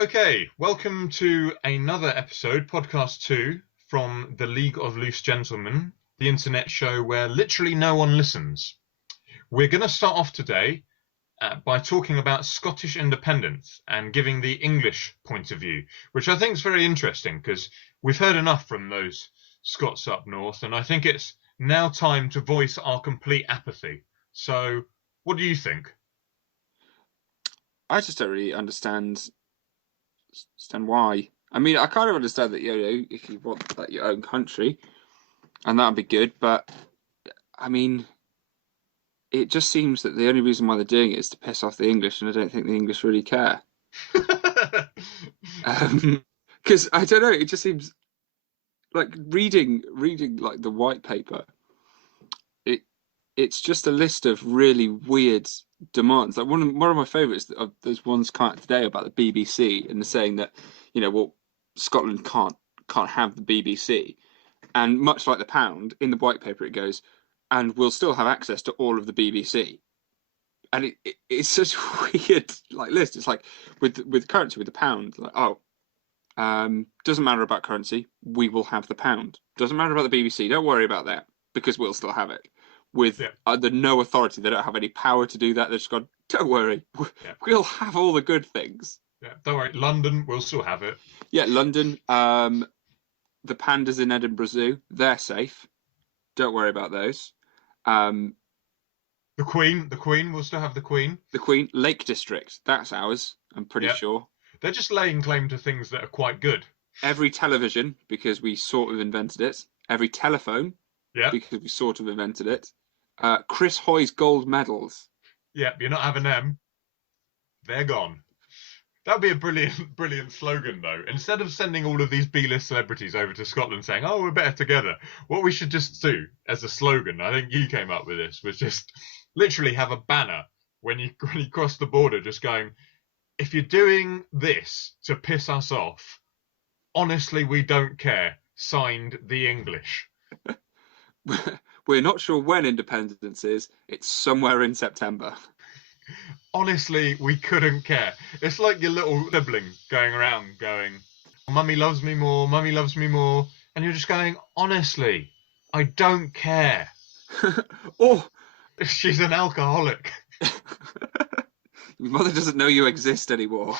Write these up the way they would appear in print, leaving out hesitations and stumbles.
Okay, welcome to another episode, podcast two, from the League of Loose Gentlemen, the internet show where literally no one listens. We're going to start off today by talking about Scottish independence and giving the English point of view, which I think is very interesting because we've heard enough from those Scots up north, and I think it's now time to voice our complete apathy. So, what do you think? I just don't really understand why. I mean, I kind of understand that if you want like your own country, and that'd be good. But I mean, it just seems that the only reason why they're doing it is to piss off the English, and I don't think the English really care. Because I don't know, it just seems like reading like the white paper. It it's just a list of really weird demands. Like one of my favourites of there's one's come out today about the BBC and they're saying that well Scotland can't have the BBC, and much like the pound in the white paper it goes, and we'll still have access to all of the BBC. And it's such a weird like list. It's like with currency with the pound, like doesn't matter about currency, we will have the pound. Doesn't matter about the BBC, don't worry about that because we'll still have it. With Yeah, the no authority, they don't have any power to do that. They've just gone, don't worry, yeah, we'll have all the good things. yeah. Don't worry, London will still have it. Yeah, London, the pandas in Edinburgh Zoo, they're safe. Don't worry about those. Um, The Queen will still have the Queen. the Queen, Lake District, that's ours, I'm pretty Yeah, sure. they're just laying claim to things that are quite good. Every television, because we sort of invented it. Every telephone, Yeah, because we sort of invented it. Chris Hoy's gold medals. yeah. You're not having them. They're gone. That'd be a brilliant, brilliant slogan, though. Instead of sending all of these B-list celebrities over to Scotland saying, "Oh, we're better together," what we should just do as a slogan, I think you came up with this, was just literally have a banner when you cross the border, just going, "If you're doing this to piss us off, honestly, we don't care." Signed, the English. We're not sure when independence is. It's somewhere in September. Honestly, we couldn't care. It's like your little sibling going around going, "Mummy loves me more, Mummy loves me more." And you're just going, "Honestly, I don't care." Oh, She's an alcoholic. your mother doesn't know you exist anymore.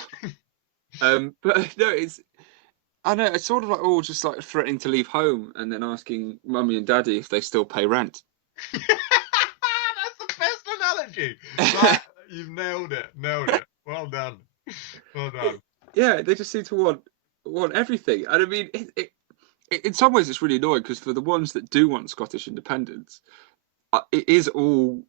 But no, I know it's sort of like just like threatening to leave home and then asking mummy and daddy if they still pay rent. That's the best analogy. That, you've nailed it. Nailed it. Well done. Well done. Yeah, they just seem to want everything. And I mean, in some ways, it's really annoying because for the ones that do want Scottish independence, it is all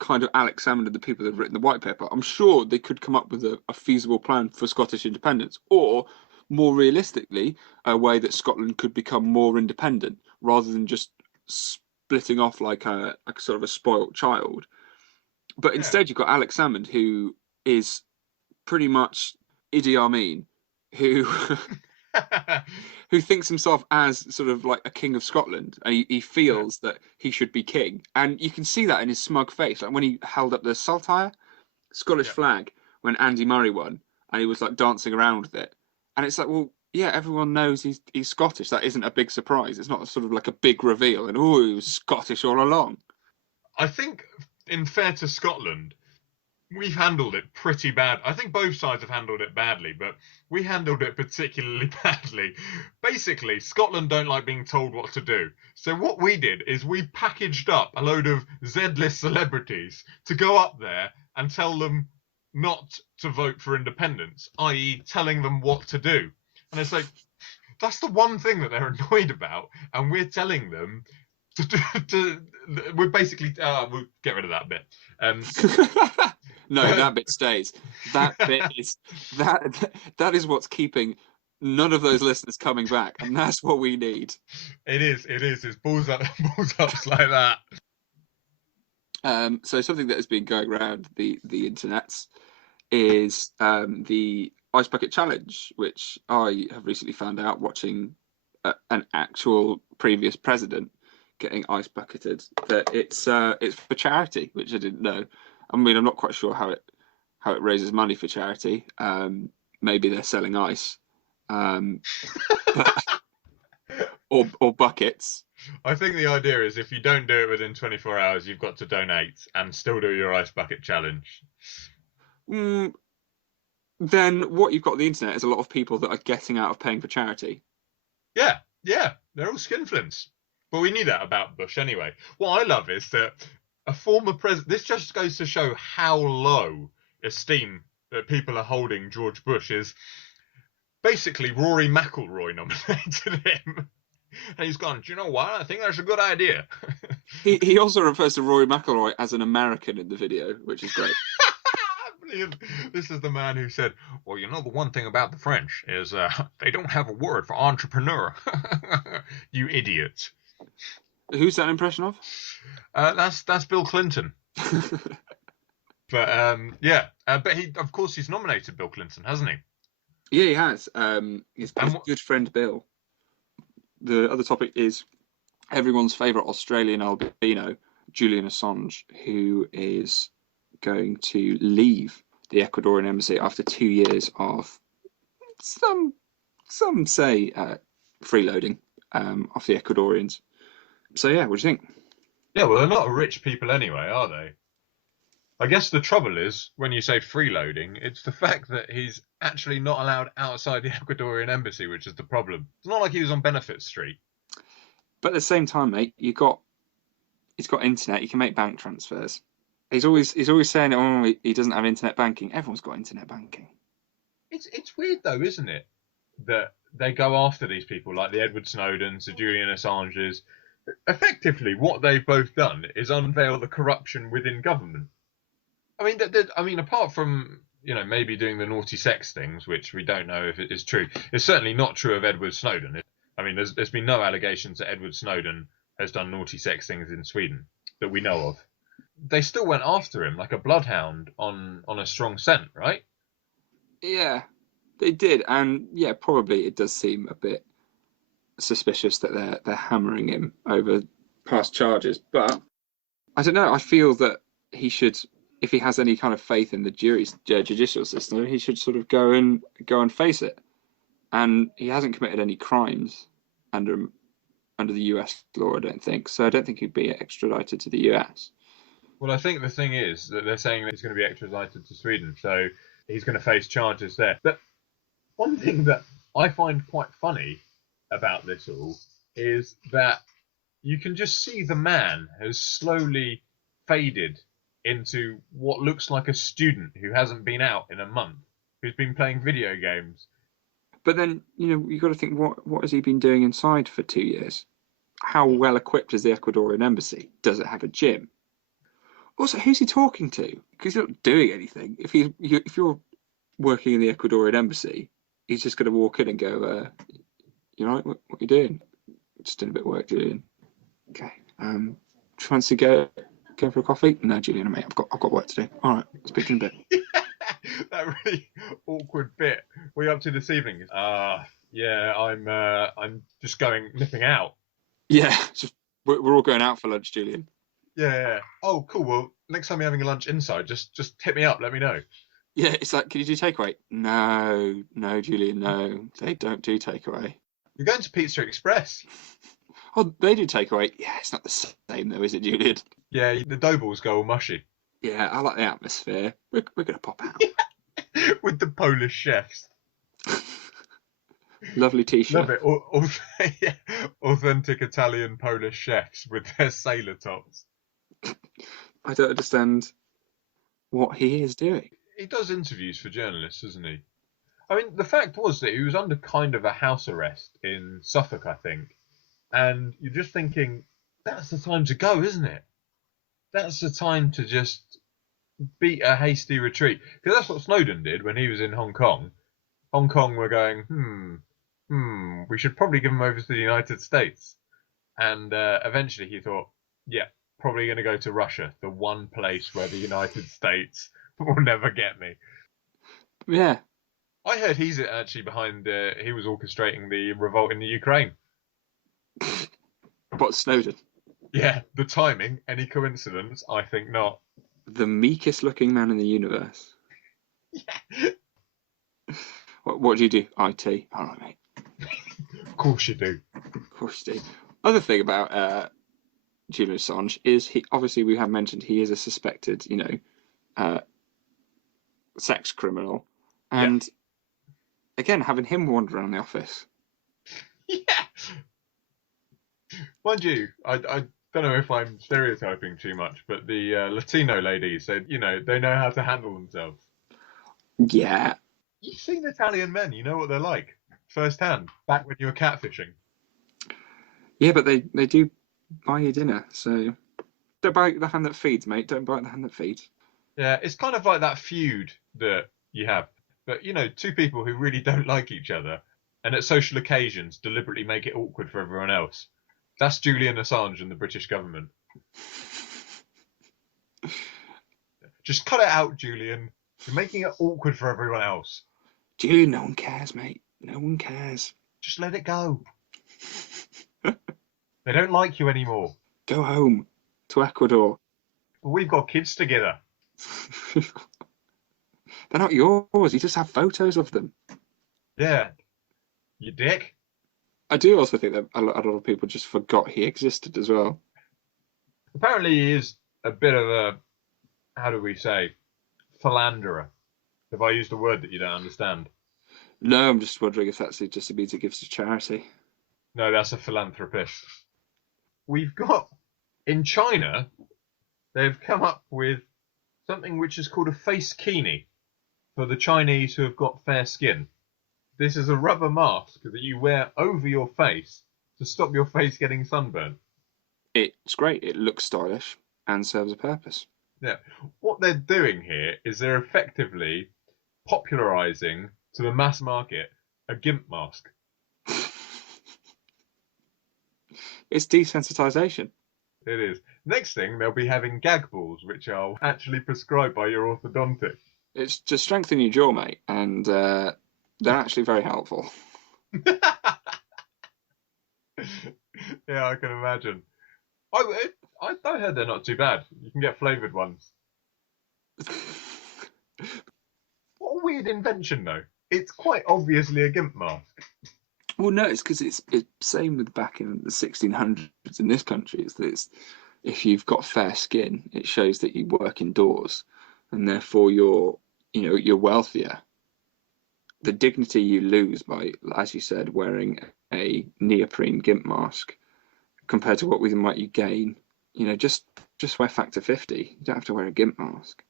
kind of Alex Salmond and the people that have written the white paper. I'm sure they could come up with a feasible plan for Scottish independence, or more realistically, a way that Scotland could become more independent rather than just splitting off like sort of a spoilt child. But Yeah. instead, you've got Alex Salmond, who is pretty much Idi Amin, who who thinks himself as sort of like a king of Scotland, and he Yeah. feels that he should be king, and you can see that in his smug face, like when he held up the saltire Scottish Yeah. flag when Andy Murray won, and he was like dancing around with it, and it's like, well, yeah, everyone knows he's Scottish. That isn't a big surprise. It's not sort of like a big reveal, and oh, he was Scottish all along. I think, in fair to Scotland, we've handled it pretty bad. I think both sides have handled it badly, but we handled it particularly badly. Basically, Scotland don't like being told what to do. So what we did is we packaged up a load of Z-list celebrities to go up there and tell them not to vote for independence, i.e., telling them what to do. And it's like that's the one thing that they're annoyed about, and we're telling them to we're basically we'll get rid of that bit. No, that bit stays. That bit is that is what's keeping none of those listeners coming back, and that's what we need. It's balls up, balls ups like that. So something that has been going around the internets is the ice bucket challenge, which I have recently found out watching an actual previous president getting ice bucketed. That it's for charity, which I didn't know. I mean, I'm not quite sure how it raises money for charity. maybe they're selling ice, but or buckets. I think the idea is if you don't do it within 24 hours, you've got to donate and still do your ice bucket challenge. Mm, then what you've got on the internet is a lot of people that are getting out of paying for charity. Yeah, yeah, they're all skinflints. But we knew that about Bush anyway. What I love is that a former president. This just goes to show how low esteem that people are holding George Bush is. Basically, Rory McIlroy nominated him. And he's gone, do you know what? I think that's a good idea. He also refers to Rory McIlroy as an American in the video, which is great. Brilliant. This is the man who said, well, you know, the one thing about the French is they don't have a word for entrepreneur. You idiot. Who's that impression of? That's Bill Clinton. But yeah, but of course he's nominated Bill Clinton, hasn't he? Yeah, he has. His good friend Bill. The other topic is everyone's favourite Australian albino, Julian Assange, who is going to leave the Ecuadorian embassy after 2 years of some say freeloading off the Ecuadorians. So yeah, what do you think? Yeah, well, they're not rich people anyway, are they? I guess the trouble is, when you say freeloading, it's the fact that he's actually not allowed outside the Ecuadorian embassy, which is the problem. It's not like he was on Benefit Street. But at the same time, mate, he's got internet. You can make bank transfers. He's always saying, oh, he doesn't have internet banking. Everyone's got internet banking. It's weird though, isn't it, that they go after these people like the Edward Snowdens, the Julian Assanges. Effectively, what they've both done is unveil the corruption within government. I mean, apart from, you know, maybe doing the naughty sex things, which we don't know if it is true. It's certainly not true of Edward Snowden. I mean, there's been no allegations that Edward Snowden has done naughty sex things in Sweden that we know of. They still went after him like a bloodhound on a strong scent, right? Yeah, they did, and yeah, probably it does seem a bit suspicious that they're hammering him over past charges. But I don't know. I feel that he should, if he has any kind of faith in the judicial system, he should sort of go and face it. And he hasn't committed any crimes under the US law, I don't think. So I don't think he'd be extradited to the US. Well, I think the thing is that they're saying that he's going to be extradited to Sweden, so he's going to face charges there. But one thing that I find quite funny about this all is that you can just see the man has slowly faded into what looks like a student who hasn't been out in a month, who's been playing video games. But then, you know, you've got to think, what has he been doing inside for 2 years? How well equipped is the Ecuadorian embassy? Does it have a gym? Also, who's he talking to? Because he's not doing anything. If you're working in the Ecuadorian embassy, he's just going to walk in and go, "You right? What are you doing?" Just doing a bit of work, Julian. Okay. Do you fancy go for a coffee? No, Julian, mate. I've got work to do. All right. Speak to you in a bit. That really awkward bit. What are you up to this evening? Yeah, I'm just nipping out. Yeah, we're all going out for lunch, Julian. Yeah. Oh, cool. Well, next time you're having a lunch inside, just hit me up. Let me know. Yeah, it's like, can you do takeaway? No, Julian, no. They don't do takeaway. You're going to Pizza Express. Oh, they do takeaway. Yeah, it's not the same though, is it, Julian? Yeah, the dough balls go all mushy. Yeah, I like the atmosphere. We're going to pop out. With the Polish chefs. Lovely t-shirt. Love it. Yeah. Authentic Italian Polish chefs with their sailor tops. I don't understand what he is doing. He does interviews for journalists, doesn't he? I mean, the fact was that he was under kind of a house arrest in Suffolk, I think. And you're just thinking, that's the time to go, isn't it? That's the time to just beat a hasty retreat. Because that's what Snowden did when he was in Hong Kong. Hong Kong were going, we should probably give him over to the United States. And eventually he thought, yeah, probably going to go to Russia, the one place where the United States will never get me. Yeah. I heard he's actually behind, he was orchestrating the revolt in the Ukraine. What, Snowden? Yeah, the timing, any coincidence? I think not. The meekest looking man in the universe. Yeah. What do you do? IT. All right, mate. Of course you do. Of course you do. Other thing about Julian Assange is he obviously we have mentioned he is a suspected, sex criminal, Yeah. and again having him wander around the office. Yeah. Mind you, I don't know if I'm stereotyping too much, but the Latino ladies said, they know how to handle themselves. Yeah, You've seen Italian men, you know what they're like firsthand. Back when you were catfishing. yeah, but they do buy you dinner, so don't bite the hand that feeds, mate. Don't bite the hand that feeds. Yeah, it's kind of like that feud that you have. But, two people who really don't like each other and at social occasions deliberately make it awkward for everyone else. That's Julian Assange and the British government. Just cut it out, Julian. You're making it awkward for everyone else. Julian, no one cares, mate. No one cares. Just let it go. They don't like you anymore. Go home to Ecuador. But we've got kids together. They're not yours. You just have photos of them. Yeah. You dick. I do also think that a lot of people just forgot he existed as well. Apparently he is a bit of a, how do we say, philanderer. Have I used a word that you don't understand? No, I'm just wondering if that's just a means it gives to charity. No, that's a philanthropist. We've got, in China, they've come up with something which is called a face kini for the Chinese who have got fair skin. This is a rubber mask that you wear over your face to stop your face getting sunburned. It's great. It looks stylish and serves a purpose. Yeah. What they're doing here is they're effectively popularizing to the mass market a GIMP mask. It's desensitization. It is. Next thing, they'll be having gag balls, which are actually prescribed by your orthodontist. It's to strengthen your jaw, mate, and they're actually very helpful. Yeah, I can imagine. I heard they're not too bad. You can get flavoured ones. What a weird invention, though. It's quite obviously a GIMP mask. Well, no, it's because it's same with back in the 1600s in this country. Is that if you've got fair skin, it shows that you work indoors, and therefore you're wealthier. The dignity you lose by, as you said, wearing a neoprene GIMP mask compared to what we might you gain. Just wear Factor 50. You don't have to wear a GIMP mask.